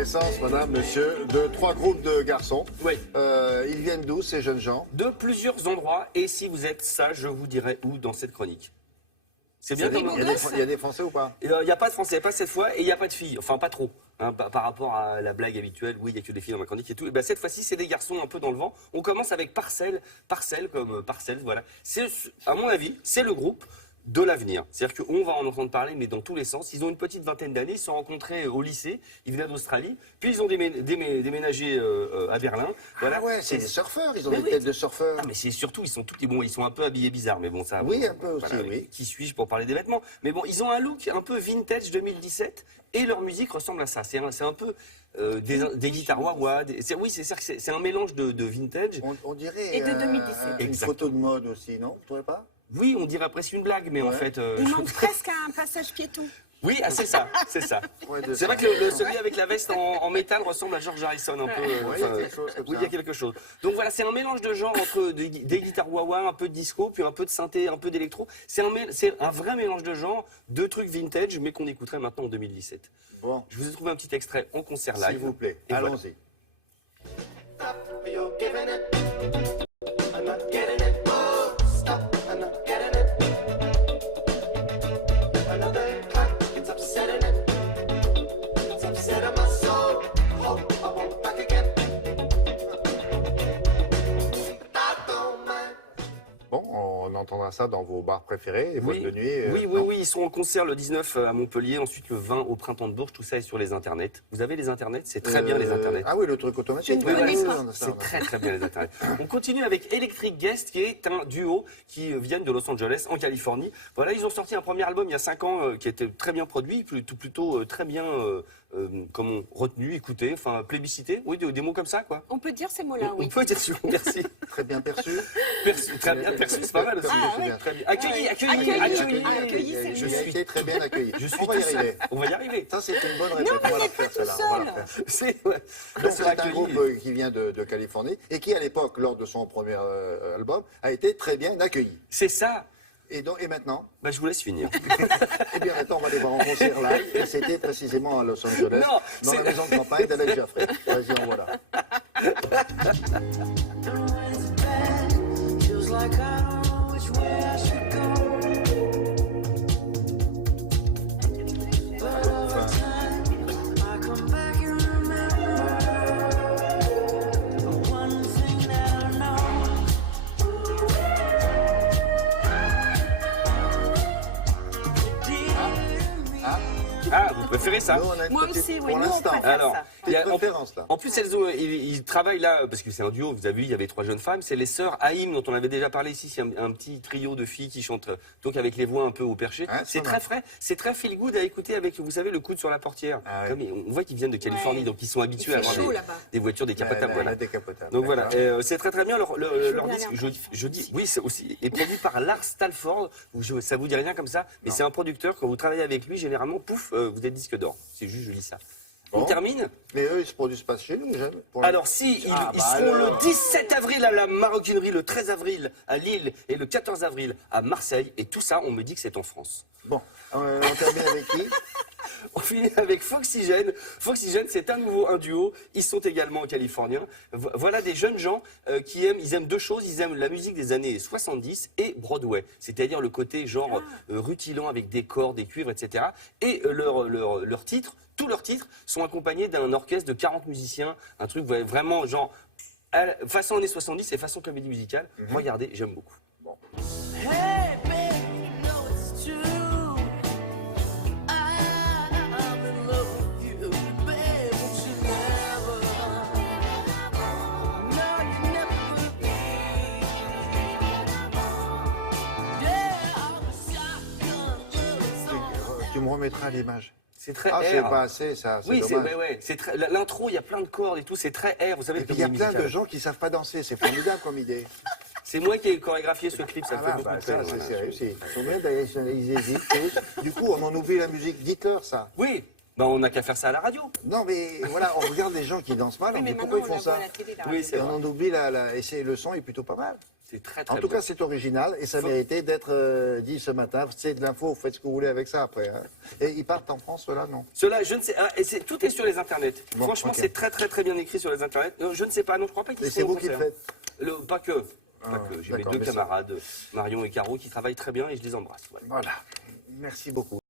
naissance, madame, monsieur, de 3 groupes de garçons. Oui. Ils viennent d'où, ces jeunes gens? De plusieurs endroits, et si vous êtes sage, je vous dirai où dans cette chronique. C'est bien comme Il y a des Français ou pas? Il n'y a pas de Français, pas cette fois, et il n'y a pas de filles. Enfin, pas trop. Hein, par rapport à la blague habituelle, oui, il n'y a que des filles dans ma chronique et tout. Et ben, cette fois-ci, c'est des garçons un peu dans le vent. On commence avec Parcelles, comme Parcelles, voilà. C'est, à mon avis, c'est le groupe de l'avenir. C'est-à-dire qu'on va en entendre parler, mais dans tous les sens. Ils ont une petite vingtaine d'années, ils se sont rencontrés au lycée, ils venaient d'Australie, puis ils ont déménagé à Berlin. Voilà. Ah ouais, c'est des surfeurs, ils ont Mais des oui. têtes de surfeurs. Ah, mais c'est surtout, ils sont tous, bon, ils sont un peu habillés bizarre, mais bon, ça. Oui, bon, un peu aussi, voilà, oui. Qui suis-je pour parler des vêtements? Mais bon, ils ont un look un peu vintage 2017 et leur musique ressemble à ça. C'est un peu des guitares wah-wah. Oui, c'est un mélange de vintage. On dirait Et de 2017. une Exactement. photo de mode aussi, non? Vous trouvez pas? Oui, on dirait presque une blague, mais en Ouais. fait. Il manque presque un passage piéton. Oui, ah, c'est ça, c'est ça. Ouais, C'est vrai que celui avec la veste en métal ressemble à George Harrison un peu. Ouais, il y a quelque chose comme oui, ça. il y a quelque chose. Donc voilà, c'est un mélange de genres entre des guitares wah-wah, un peu de disco, puis un peu de synthé, un peu d'électro. C'est un vrai mélange de genres, de trucs vintage, mais qu'on écouterait maintenant en 2017. Bon, Je vous ai trouvé un petit extrait en concert live. s'il vous plaît, Et voilà. allons-y. You're giving it. I'm not getting it. Oh, stop. I'm not getting it. Another cut. It's upsetting it. It's upsetting my soul. Hope I won't back again. I don't mind. Bon, on entendra ça dans vos bars préférés, les boîtes de nuit. Oui, ils sont en concert le 19 à Montpellier, ensuite le 20 au Printemps de Bourges, tout ça est sur les internets. Vous avez les internets? C'est très bien les internets. Ah oui, le truc automatique. Je Oui, ne voilà, connais c'est- pas. c'est très très bien les internets. On continue avec Electric Guest, qui est un duo qui viennent de Los Angeles, en Californie. Voilà, ils ont sorti un premier album il y a 5 ans qui était très bien produit, plutôt très bien comment, retenu, écouté, enfin plébiscité. Oui, des mots comme ça, quoi. On peut dire ces mots-là, On oui. peut dire sûr, merci. Très bien perçu. Très bien perçu, c'est pas mal aussi. Ah, ouais. Très bien. Accueilli. Accueilli, c'est Je mieux. suis été très bien accueilli. Je suis On va y tout seul. arriver. On va y arriver. Ça, c'est une bonne Non, réponse. mais On va la n'êtes pas refaire, tout celle-là. On va la seul. refaire. C'est ouais. Donc, Sur c'est un accueilli. groupe qui vient de Californie et qui, à l'époque, lors de son premier album, a été très bien accueilli. C'est ça. Et maintenant, Bah, je vous laisse finir. eh bien, maintenant, on va aller voir en concert live. Et c'était précisément à Los Angeles, Non, dans la c'est- maison de campagne d'Alex Jaffray. Vas-y, on voit là. Feels like I don't know which way I should go. But over time, I come back and remember the one thing that I know. Ah, vous préférez ça? Nous, on a une Moi petite- aussi, oui, pour nous, on l'instant. préfère Alors, ça. il y a- Petite préférence, là. En plus, ils travaillent là, parce que c'est un duo, vous avez vu, il y avait 3 jeunes femmes, c'est les sœurs Haïm, dont on avait déjà parlé ici, c'est un petit trio de filles qui chantent, donc avec les voix un peu au perché. Ah, C'est pas très mal. frais, c'est très feel good à écouter avec, vous savez, le coude sur la portière. Ah, oui. Comme on voit qu'ils viennent de Californie, Ouais. donc ils sont habitués Il à fait avoir chaud, là-bas. des voitures décapotables. Voilà. La décapotable. Donc voilà, D'accord. c'est très très bien. Leur bien disque, aller en je dis, oui, c'est aussi est produit par Lars Stalford. Ça vous dit rien comme ça, mais c'est un producteur. Quand vous travaillez avec lui, généralement, pouf, vous êtes disque d'or. C'est juste, je dis ça. On Bon. termine. Mais eux, ils se produisent pas chez nous, j'aime. pour Alors si, Ah, ils bah seront alors. le 17 avril à la Maroquinerie, le 13 avril à Lille et le 14 avril à Marseille. Et tout ça, on me dit que c'est en France. Bon, on termine avec qui? On finit avec Foxygène. Foxygène, c'est un duo. Ils sont également californiens. Voilà des jeunes gens qui aiment deux choses. Ils aiment la musique des années 70 et Broadway. C'est-à-dire le côté genre rutilant avec des cordes, des cuivres, etc. Et leurs titres, tous leurs titres sont accompagnés d'un orchestre de 40 musiciens. Un truc vraiment genre façon années 70 et façon comédie musicale. Regardez, j'aime beaucoup. Hey, baby, you know it's true. I'm in love with you, babe. Won't you never? No, you never will be. Yeah, I'm a shotgun. Tu me remettras à l'image. C'est très Ah, c'est air. pas assez, ça. Oui, c'est dommage. c'est très l'intro, il y a plein de cordes et tout, c'est très air, vous savez, Et les puis, il y a comédies plein de musicales. gens qui savent pas danser. C'est formidable comme idée. C'est moi qui ai chorégraphié ce clip, ça me fait Ah, beaucoup bah, de ça, peine, c'est voilà. réussi. Ils sont bien, d'ailleurs, ils hésitent tous. Du coup, on en oublie la musique. Dites-leur ça. Oui, Bah, on n'a qu'à faire ça à la radio. Non, mais voilà, on regarde les gens qui dansent mal, on Oui, dit mais pourquoi maintenant, ils font on la voit ça. à la télé, la Oui, radio. c'est Et vrai. on en oublie et le son est plutôt pas mal. C'est très très En tout bien. cas, c'est original et ça Faut- méritait d'être dit ce matin. C'est de l'info, vous faites ce que vous voulez avec ça après. Hein. Et ils partent en France, ceux-là, non? Cela, je ne sais. Et tout est sur les internets. Bon, Franchement, ok. c'est très très très bien écrit sur les internets. Je ne sais pas, non, je crois pas qu'ils Et sont c'est au vous qui le concert. faites? Pas que. Pas que. J'ai mes d'accord, deux mais ça- camarades, Marion et Caro, qui travaillent très bien et je les embrasse. Voilà. Voilà. Merci beaucoup.